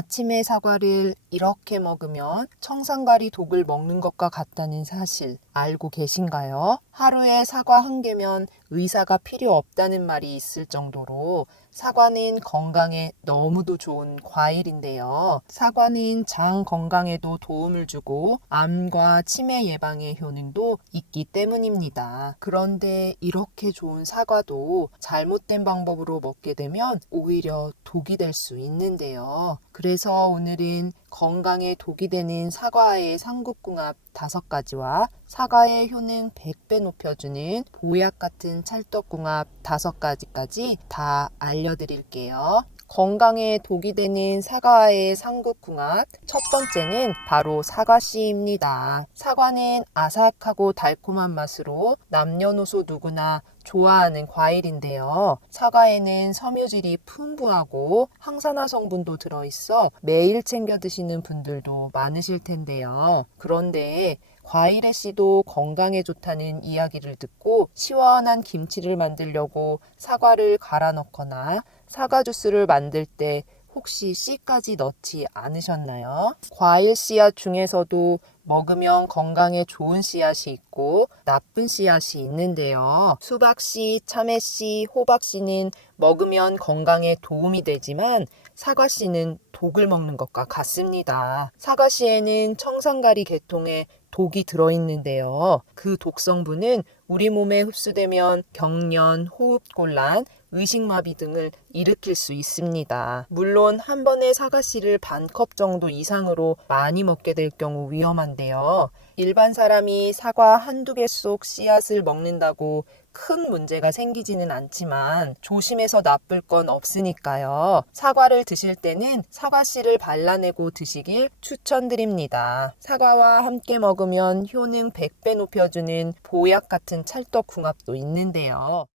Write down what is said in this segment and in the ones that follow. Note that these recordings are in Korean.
아침에 사과를 이렇게 먹으면 청산가리 독을 먹는 것과 같다는 사실 알고 계신가요? 하루에 사과 한 개면 의사가 필요 없다는 말이 있을 정도로 사과는 건강에 너무도 좋은 과일인데요. 사과는 장 건강에도 도움을 주고 암과 치매 예방의 효능도 있기 때문입니다. 그런데 이렇게 좋은 사과도 잘못된 방법으로 먹게 되면 오히려 독이 될 수 있는데요. 그래서 오늘은 건강에 독이 되는 사과의 삼국궁합 5가지와 사과의 효능 100배 높여주는 보약 같은 찰떡궁합 5가지까지 다 알려드릴게요. 건강에 독이 되는 사과의 삼국궁합 첫 번째는 바로 사과씨입니다. 사과는 아삭하고 달콤한 맛으로 남녀노소 누구나 좋아하는 과일인데요. 사과에는 섬유질이 풍부하고 항산화 성분도 들어있어 매일 챙겨 드시는 분들도 많으실 텐데요. 그런데 과일의 씨도 건강에 좋다는 이야기를 듣고 시원한 김치를 만들려고 사과를 갈아 넣거나 사과 주스를 만들 때 혹시 씨까지 넣지 않으셨나요? 과일 씨앗 중에서도 먹으면 건강에 좋은 씨앗이 있고 나쁜 씨앗이 있는데요. 수박씨, 참외씨, 호박씨는 먹으면 건강에 도움이 되지만 사과씨는 독을 먹는 것과 같습니다. 사과씨에는 청산가리 계통의 독이 들어있는데요. 그 독성분은 우리 몸에 흡수되면 경련, 호흡곤란, 의식마비 등을 일으킬 수 있습니다. 물론 한 번에 사과씨를 반 컵 정도 이상으로 많이 먹게 될 경우 위험한데요. 일반 사람이 사과 한두 개 속 씨앗을 먹는다고 큰 문제가 생기지는 않지만 조심해서 나쁠 건 없으니까요. 사과를 드실 때는 사과씨를 발라내고 드시길 추천드립니다. 사과와 함께 먹으면 효능 100배 높여주는 보약 같은 찰떡궁합도 있는데요.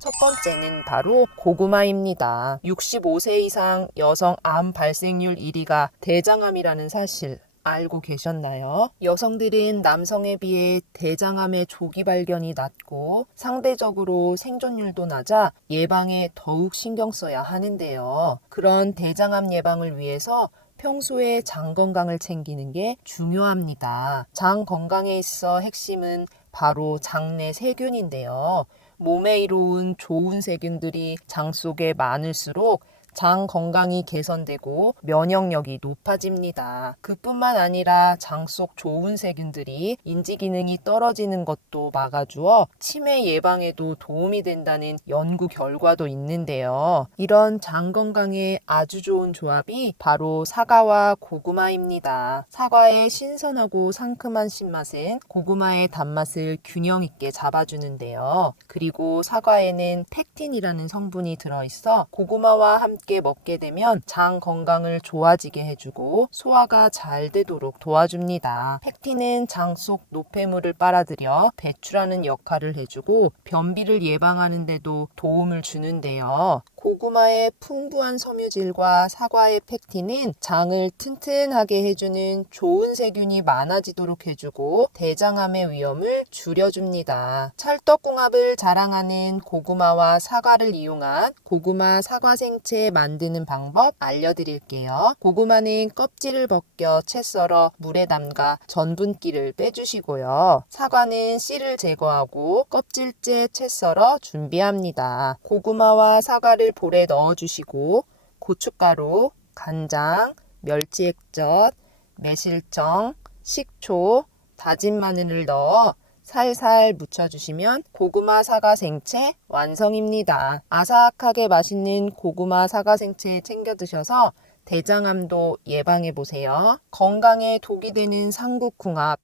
첫 번째는 바로 고구마입니다. 65세 이상 여성 암 발생률 1위가 대장암이라는 사실 알고 계셨나요? 여성들은 남성에 비해 대장암의 조기 발견이 낮고 상대적으로 생존율도 낮아 예방에 더욱 신경 써야 하는데요. 그런 대장암 예방을 위해서 평소에 장 건강을 챙기는 게 중요합니다. 장 건강에 있어 핵심은 바로 장내 세균인데요. 몸에 이로운 좋은 세균들이 장 속에 많을수록 장 건강이 개선되고 면역력이 높아집니다. 그뿐만 아니라 장 속 좋은 세균들이 인지 기능이 떨어지는 것도 막아주어 치매 예방에도 도움이 된다는 연구 결과도 있는데요. 이런 장 건강에 아주 좋은 조합이 바로 사과와 고구마입니다. 사과의 신선하고 상큼한 신맛은 고구마의 단맛을 균형 있게 잡아주는데요. 그리고 사과에는 펙틴이라는 성분이 들어있어 고구마와 함께 먹게 되면 장 건강을 좋아지게 해주고 소화가 잘 되도록 도와줍니다. 펙틴은 장 속 노폐물을 빨아들여 배출하는 역할을 해주고 변비를 예방하는 데도 도움을 주는데요. 고구마의 풍부한 섬유질과 사과의 펙틴은 장을 튼튼하게 해주는 좋은 세균이 많아지도록 해주고 대장암의 위험을 줄여줍니다. 찰떡궁합을 자랑하는 고구마와 사과를 이용한 고구마 사과 생채 만드는 방법 알려드릴게요. 고구마는 껍질을 벗겨 채 썰어 물에 담가 전분기를 빼주시고요. 사과는 씨를 제거하고 껍질째 채 썰어 준비합니다. 고구마와 사과를 볼에 넣어주시고 고춧가루, 간장, 멸치액젓, 매실청, 식초, 다진 마늘을 넣어 살살 묻혀주시면 고구마 사과 생채 완성입니다. 아삭하게 맛있는 고구마 사과 생채 챙겨 드셔서 대장암도 예방해보세요. 건강에 독이 되는 삼국궁합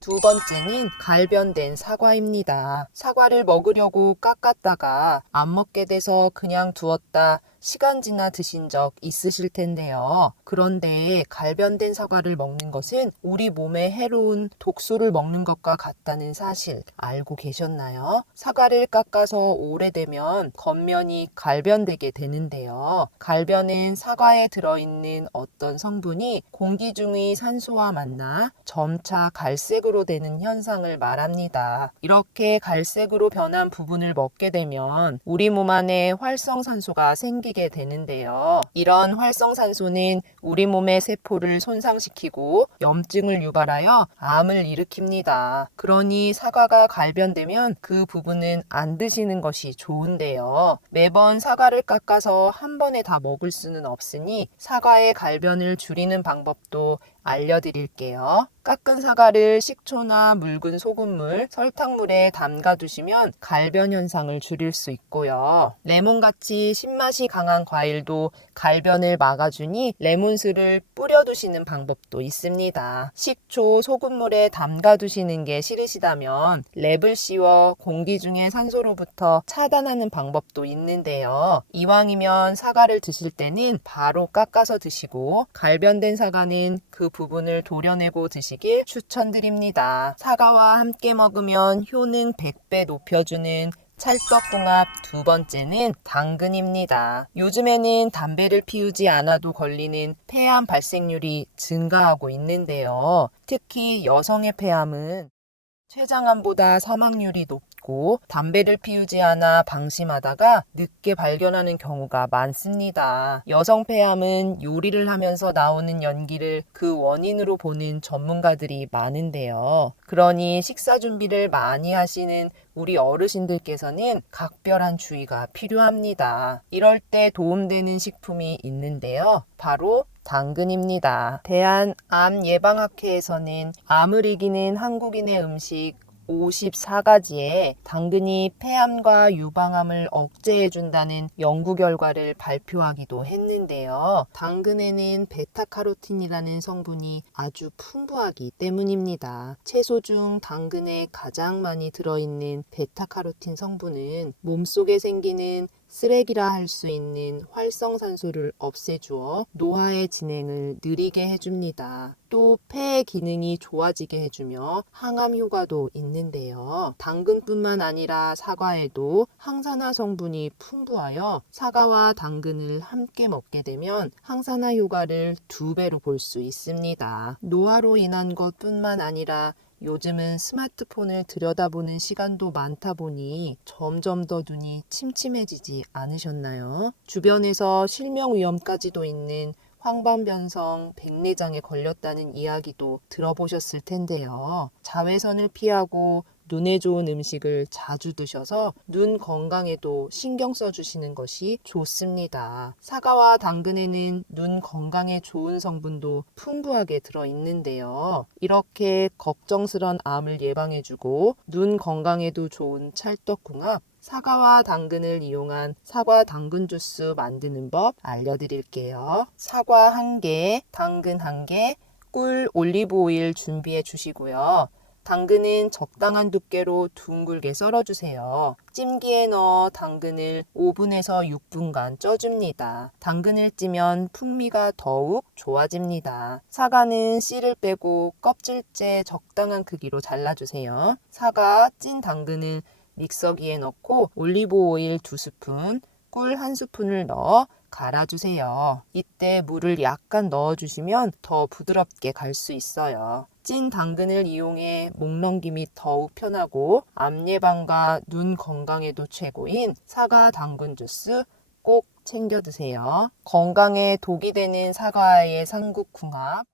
두 번째는 갈변된 사과입니다. 사과를 먹으려고 깎았다가 안 먹게 돼서 그냥 두었다 시간 지나 드신 적 있으실 텐데요. 그런데 갈변된 사과를 먹는 것은 우리 몸에 해로운 독소를 먹는 것과 같다는 사실 알고 계셨나요? 사과를 깎아서 오래되면 겉면이 갈변되게 되는데요. 갈변은 사과에 들어있는 어떤 성분이 공기 중의 산소와 만나 점차 갈색으로 되는 현상을 말합니다. 이렇게 갈색으로 변한 부분을 먹게 되면 우리 몸 안에 활성산소가 생기게 일으키게 되는데요. 이런 활성산소는 우리 몸의 세포를 손상시키고 염증을 유발하여 암을 일으킵니다. 그러니 사과가 갈변되면 그 부분은 안 드시는 것이 좋은데요. 매번 사과를 깎아서 한 번에 다 먹을 수는 없으니 사과의 갈변을 줄이는 방법도 알려드릴게요. 깎은 사과를 식초나 묽은 소금물, 설탕물에 담가 두시면 갈변 현상을 줄일 수 있고요. 레몬같이 신맛이 강한 과일도 갈변을 막아주니 레몬수를 뿌려 두시는 방법도 있습니다. 식초, 소금물에 담가 두시는 게 싫으시다면 랩을 씌워 공기 중에 산소로부터 차단하는 방법도 있는데요. 이왕이면 사과를 드실 때는 바로 깎아서 드시고 갈변된 사과는 그 부분을 도려내고 드시길 추천드립니다. 사과와 함께 먹으면 효능 100배 높여주는 찰떡궁합 두 번째는 당근입니다. 요즘에는 담배를 피우지 않아도 걸리는 폐암 발생률이 증가하고 있는데요. 특히 여성의 폐암은 췌장암보다 사망률이 높고 담배를 피우지 않아 방심하다가 늦게 발견하는 경우가 많습니다. 여성 폐암은 요리를 하면서 나오는 연기를 그 원인으로 보는 전문가들이 많은데요. 그러니 식사 준비를 많이 하시는 우리 어르신들께서는 각별한 주의가 필요합니다. 이럴 때 도움되는 식품이 있는데요. 바로 당근입니다. 대한암예방학회에서는 암을 이기는 한국인의 음식 54가지에 당근이 폐암과 유방암을 억제해준다는 연구 결과를 발표하기도 했는데요. 당근에는 베타카로틴이라는 성분이 아주 풍부하기 때문입니다. 채소 중 당근에 가장 많이 들어있는 베타카로틴 성분은 몸속에 생기는 쓰레기라 할 수 있는 활성산소를 없애주어 노화의 진행을 느리게 해줍니다. 또 폐의 기능이 좋아지게 해주며 항암 효과도 있는데요. 당근뿐만 아니라 사과에도 항산화 성분이 풍부하여 사과와 당근을 함께 먹게 되면 항산화 효과를 2배로 볼 수 있습니다. 노화로 인한 것뿐만 아니라 요즘은 스마트폰을 들여다보는 시간도 많다 보니 점점 더 눈이 침침해지지 않으셨나요? 주변에서 실명 위험까지도 있는 황반변성 백내장에 걸렸다는 이야기도 들어보셨을 텐데요. 자외선을 피하고 눈에 좋은 음식을 자주 드셔서 눈 건강에도 신경 써주시는 것이 좋습니다. 사과와 당근에는 눈 건강에 좋은 성분도 풍부하게 들어있는데요. 이렇게 걱정스런 암을 예방해주고 눈 건강에도 좋은 찰떡궁합, 사과와 당근을 이용한 사과 당근 주스 만드는 법 알려드릴게요. 사과 1개, 당근 1개, 꿀, 올리브 오일 준비해 주시고요. 당근은 적당한 두께로 둥글게 썰어주세요. 찜기에 넣어 당근을 5분에서 6분간 쪄줍니다. 당근을 찌면 풍미가 더욱 좋아집니다. 사과는 씨를 빼고 껍질째 적당한 크기로 잘라주세요. 사과, 찐 당근을 믹서기에 넣고 올리브 오일 2스푼, 꿀 1스푼을 넣어 갈아주세요. 이때 물을 약간 넣어주시면 더 부드럽게 갈 수 있어요. 찐 당근을 이용해 목 넘김이 더욱 편하고 암 예방과 눈 건강에도 최고인 사과 당근 주스 꼭 챙겨 드세요. 건강에 독이 되는 사과의 삼국궁합.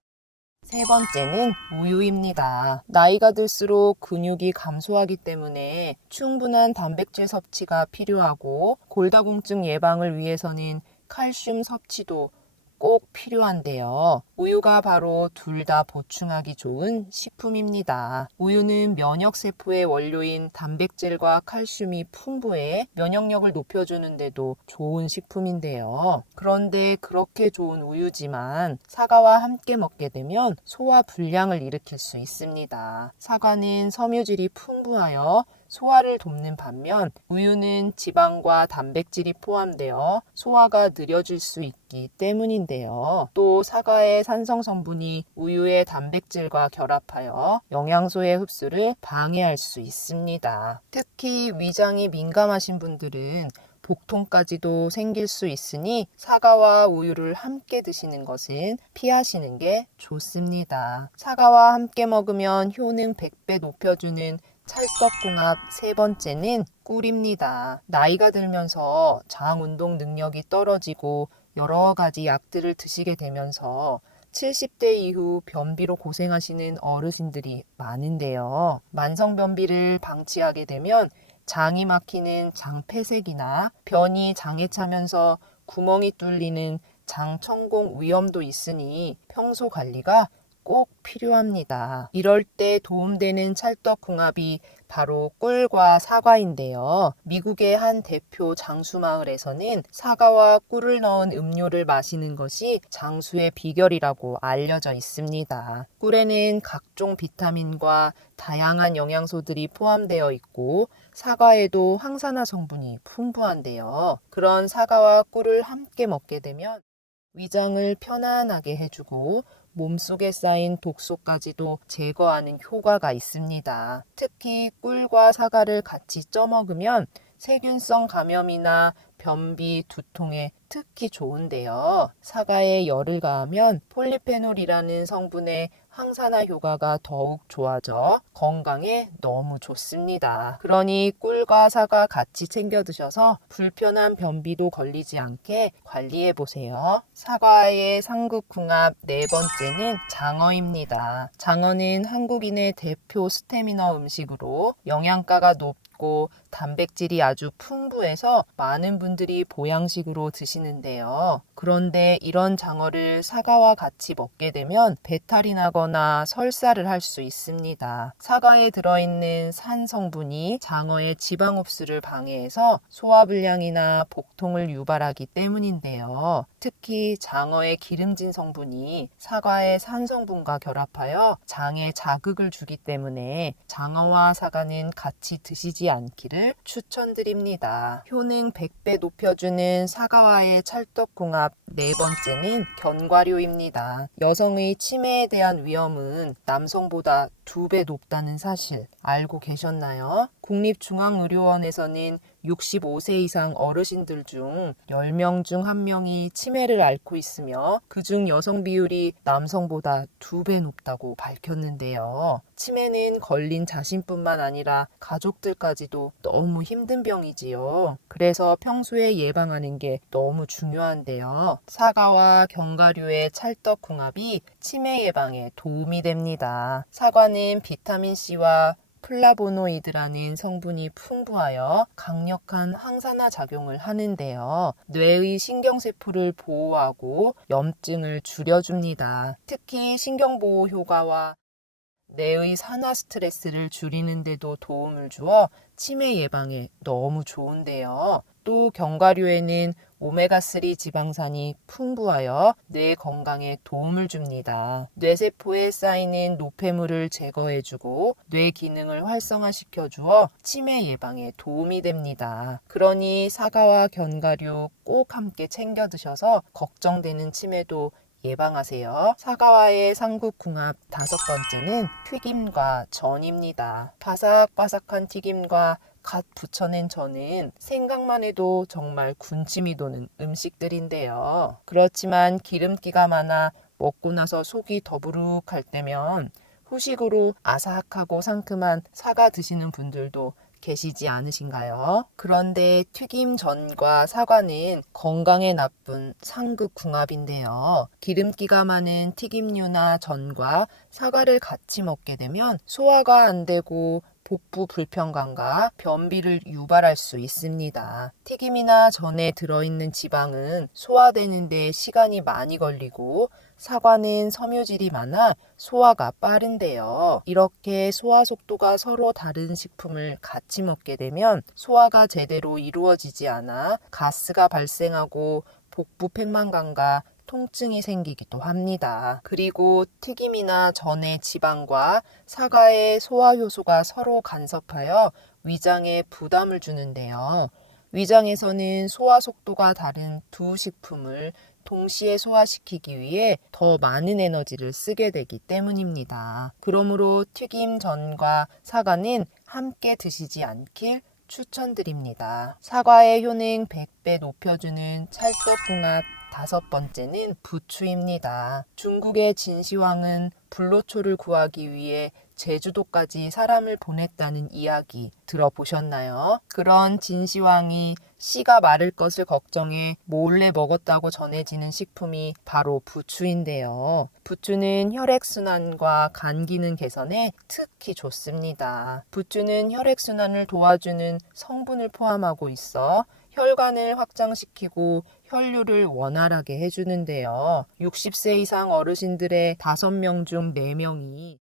세 번째는 우유입니다. 나이가 들수록 근육이 감소하기 때문에 충분한 단백질 섭취가 필요하고 골다공증 예방을 위해서는 칼슘 섭취도 꼭 필요한데요. 우유가 바로 둘 다 보충하기 좋은 식품입니다. 우유는 면역세포의 원료인 단백질과 칼슘이 풍부해 면역력을 높여주는데도 좋은 식품인데요. 그런데 그렇게 좋은 우유지만 사과와 함께 먹게 되면 소화 불량을 일으킬 수 있습니다. 사과는 섬유질이 풍부하여 소화를 돕는 반면 우유는 지방과 단백질이 포함되어 소화가 느려질 수 있기 때문인데요. 또 사과의 산성 성분이 우유의 단백질과 결합하여 영양소의 흡수를 방해할 수 있습니다. 특히 위장이 민감하신 분들은 복통까지도 생길 수 있으니 사과와 우유를 함께 드시는 것은 피하시는 게 좋습니다. 사과와 함께 먹으면 효능 100배 높여주는 찰떡궁합 세 번째는 꿀입니다. 나이가 들면서 장 운동 능력이 떨어지고 여러 가지 약들을 드시게 되면서 70대 이후 변비로 고생하시는 어르신들이 많은데요. 만성변비를 방치하게 되면 장이 막히는 장폐색이나 변이 장에 차면서 구멍이 뚫리는 장천공 위험도 있으니 평소 관리가 꼭 필요합니다. 이럴 때 도움되는 찰떡궁합이 바로 꿀과 사과인데요. 미국의 한 대표 장수마을에서는 사과와 꿀을 넣은 음료를 마시는 것이 장수의 비결이라고 알려져 있습니다. 꿀에는 각종 비타민과 다양한 영양소들이 포함되어 있고 사과에도 항산화 성분이 풍부한데요. 그런 사과와 꿀을 함께 먹게 되면 위장을 편안하게 해주고 몸속에 쌓인 독소까지도 제거하는 효과가 있습니다. 특히 꿀과 사과를 같이 쪄 먹으면 세균성 감염이나 변비, 두통에 특히 좋은데요. 사과에 열을 가하면 폴리페놀이라는 성분의 항산화 효과가 더욱 좋아져 건강에 너무 좋습니다. 그러니 꿀과 사과 같이 챙겨 드셔서 불편한 변비도 걸리지 않게 관리해 보세요. 사과의 상극궁합 네 번째는 장어입니다. 장어는 한국인의 대표 스태미너 음식으로 영양가가 높고 단백질이 아주 풍부해서 많은 분들이 보양식으로 드시는데요. 그런데 이런 장어를 사과와 같이 먹게 되면 배탈이 나거나 설사를 할 수 있습니다. 사과에 들어있는 산 성분이 장어의 지방 흡수를 방해해서 소화불량이나 복통을 유발하기 때문인데요. 특히 장어의 기름진 성분이 사과의 산 성분과 결합하여 장에 자극을 주기 때문에 장어와 사과는 같이 드시지 않기를 추천드립니다. 효능 100배 높여주는 사과와의 찰떡궁합 네 번째는 견과류입니다. 여성의 치매에 대한 위험은 남성보다 2배 높다는 사실 알고 계셨나요? 국립중앙의료원에서는 65세 이상 어르신들 중 10명 중 1명이 치매를 앓고 있으며 그중 여성 비율이 남성보다 2배 높다고 밝혔는데요. 치매는 걸린 자신뿐만 아니라 가족들까지도 너무 힘든 병이지요. 그래서 평소에 예방하는 게 너무 중요한데요. 사과와 견과류의 찰떡궁합이 치매 예방에 도움이 됩니다. 사과는 비타민C와 플라보노이드라는 성분이 풍부하여 강력한 항산화 작용을 하는데요. 뇌의 신경세포를 보호하고 염증을 줄여줍니다. 특히 신경보호 효과와 뇌의 산화 스트레스를 줄이는 데도 도움을 주어 치매 예방에 너무 좋은데요. 또 견과류에는 오메가3 지방산이 풍부하여 뇌 건강에 도움을 줍니다. 뇌세포에 쌓이는 노폐물을 제거해주고 뇌 기능을 활성화시켜 주어 치매 예방에 도움이 됩니다. 그러니 사과와 견과류 꼭 함께 챙겨 드셔서 걱정되는 치매도 예방하세요. 사과와의 상국궁합 다섯 번째는 튀김과 전입니다. 바삭바삭한 튀김과 갓 부쳐낸 전은 생각만 해도 정말 군침이 도는 음식들인데요. 그렇지만 기름기가 많아 먹고 나서 속이 더부룩할 때면 후식으로 아삭하고 상큼한 사과 드시는 분들도 계시지 않으신가요? 그런데 튀김 전과 사과는 건강에 나쁜 상극궁합인데요. 기름기가 많은 튀김류나 전과 사과를 같이 먹게 되면 소화가 안 되고 복부 불편감과 변비를 유발할 수 있습니다. 튀김이나 전에 들어있는 지방은 소화되는 데 시간이 많이 걸리고 사과는 섬유질이 많아 소화가 빠른데요. 이렇게 소화 속도가 서로 다른 식품을 같이 먹게 되면 소화가 제대로 이루어지지 않아 가스가 발생하고 복부 팽만감과 통증이 생기기도 합니다. 그리고 튀김이나 전의 지방과 사과의 소화 효소가 서로 간섭하여 위장에 부담을 주는데요. 위장에서는 소화 속도가 다른 두 식품을 동시에 소화시키기 위해 더 많은 에너지를 쓰게 되기 때문입니다. 그러므로 튀김 전과 사과는 함께 드시지 않길 추천드립니다. 사과의 효능 100배 높여주는 찰떡궁합 다섯 번째는 부추입니다. 중국의 진시황은 불로초를 구하기 위해 제주도까지 사람을 보냈다는 이야기 들어보셨나요? 그런 진시황이 씨가 마를 것을 걱정해 몰래 먹었다고 전해지는 식품이 바로 부추인데요. 부추는 혈액순환과 간 기능 개선에 특히 좋습니다. 부추는 혈액순환을 도와주는 성분을 포함하고 있어 혈관을 확장시키고 혈류를 원활하게 해주는데요. 60세 이상 어르신들의 5명 중 4명이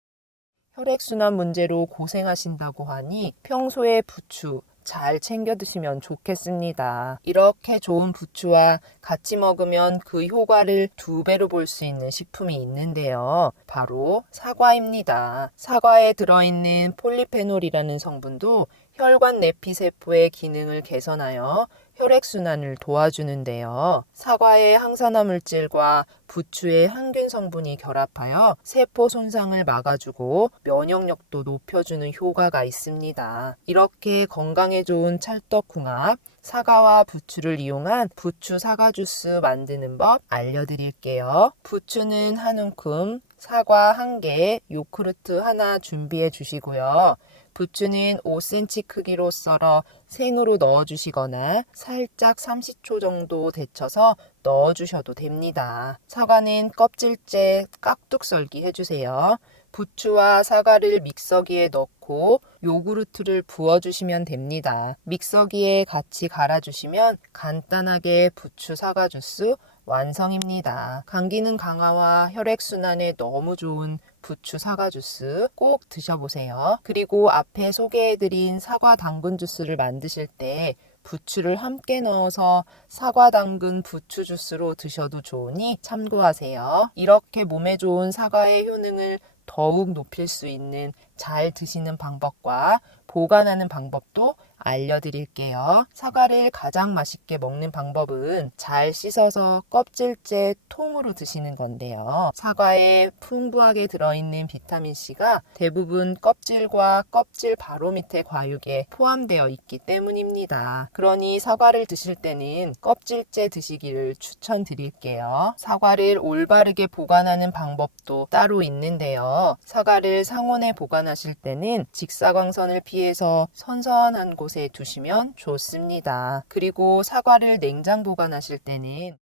혈액순환 문제로 고생하신다고 하니 평소에 부추 잘 챙겨 드시면 좋겠습니다. 이렇게 좋은 부추와 같이 먹으면 그 효과를 2배로 볼 수 있는 식품이 있는데요. 바로 사과입니다. 사과에 들어있는 폴리페놀이라는 성분도 혈관 내피세포의 기능을 개선하여 혈액순환을 도와주는데요. 사과의 항산화 물질과 부추의 항균 성분이 결합하여 세포 손상을 막아주고 면역력도 높여주는 효과가 있습니다. 이렇게 건강에 좋은 찰떡궁합, 사과와 부추를 이용한 부추 사과 주스 만드는 법 알려드릴게요. 부추는 한 움큼, 사과 1개, 요구르트 하나 준비해 주시고요. 부추는 5cm 크기로 썰어 생으로 넣어주시거나 살짝 30초 정도 데쳐서 넣어주셔도 됩니다. 사과는 껍질째 깍둑 썰기 해주세요. 부추와 사과를 믹서기에 넣고 요구르트를 부어주시면 됩니다. 믹서기에 같이 갈아주시면 간단하게 부추 사과 주스 완성입니다. 감기능 강화와 혈액순환에 너무 좋은 부추 사과 주스 꼭 드셔보세요. 그리고 앞에 소개해드린 사과 당근 주스를 만드실 때 부추를 함께 넣어서 사과 당근 부추 주스로 드셔도 좋으니 참고하세요. 이렇게 몸에 좋은 사과의 효능을 더욱 높일 수 있는 잘 드시는 방법과 보관하는 방법도 알려드릴게요. 사과를 가장 맛있게 먹는 방법은 잘 씻어서 껍질째 통으로 드시는 건데요. 사과에 풍부하게 들어있는 비타민C가 대부분 껍질과 껍질 바로 밑에 과육에 포함되어 있기 때문입니다. 그러니 사과를 드실 때는 껍질째 드시기를 추천드릴게요. 사과를 올바르게 보관하는 방법도 따로 있는데요. 사과를 상온에 보관하실 때는 직사광선을 피해서 선선한 곳에 두시면 좋습니다. 그리고 사과를 냉장 보관하실 때는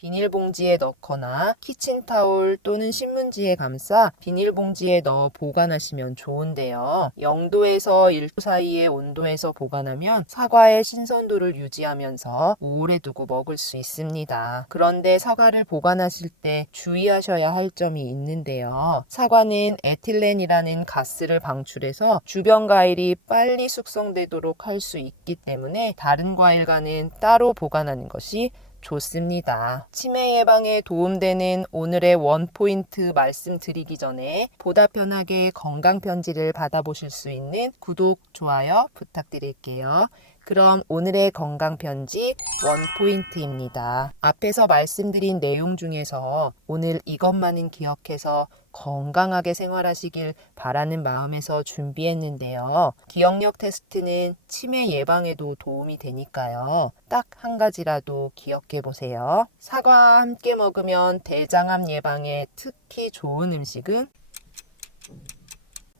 비닐봉지에 넣거나 키친타올 또는 신문지에 감싸 비닐봉지에 넣어 보관하시면 좋은데요. 0도에서 1도 사이의 온도에서 보관하면 사과의 신선도를 유지하면서 오래 두고 먹을 수 있습니다. 그런데 사과를 보관하실 때 주의하셔야 할 점이 있는데요. 사과는 에틸렌이라는 가스를 방출해서 주변 과일이 빨리 숙성되도록 할 수 있기 때문에 다른 과일과는 따로 보관하는 것이 좋습니다. 치매 예방에 도움되는 오늘의 원포인트 말씀드리기 전에 보다 편하게 건강 편지를 받아보실 수 있는 구독, 좋아요 부탁드릴게요. 그럼 오늘의 건강 편지 원포인트입니다. 앞에서 말씀드린 내용 중에서 오늘 이것만은 기억해서 건강하게 생활하시길 바라는 마음에서 준비했는데요. 기억력 테스트는 치매 예방에도 도움이 되니까요. 딱 한 가지라도 기억해 보세요. 사과와 함께 먹으면 대장암 예방에 특히 좋은 음식은?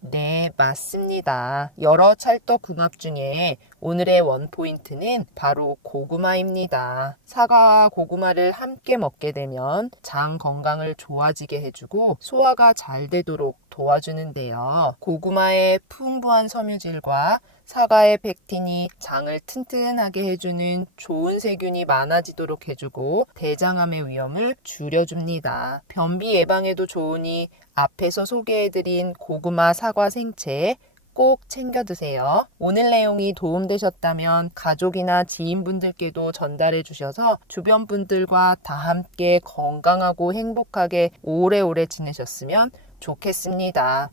네, 맞습니다. 여러 찰떡궁합 중에 오늘의 원포인트는 바로 고구마입니다. 사과와 고구마를 함께 먹게 되면 장 건강을 좋아지게 해주고 소화가 잘 되도록 도와주는데요. 고구마의 풍부한 섬유질과 사과의 펙틴이 장을 튼튼하게 해주는 좋은 세균이 많아지도록 해주고 대장암의 위험을 줄여줍니다. 변비 예방에도 좋으니 앞에서 소개해드린 고구마 사과 생채 꼭 챙겨 드세요. 오늘 내용이 도움되셨다면 가족이나 지인분들께도 전달해 주셔서 주변 분들과 다 함께 건강하고 행복하게 오래오래 지내셨으면 좋겠습니다.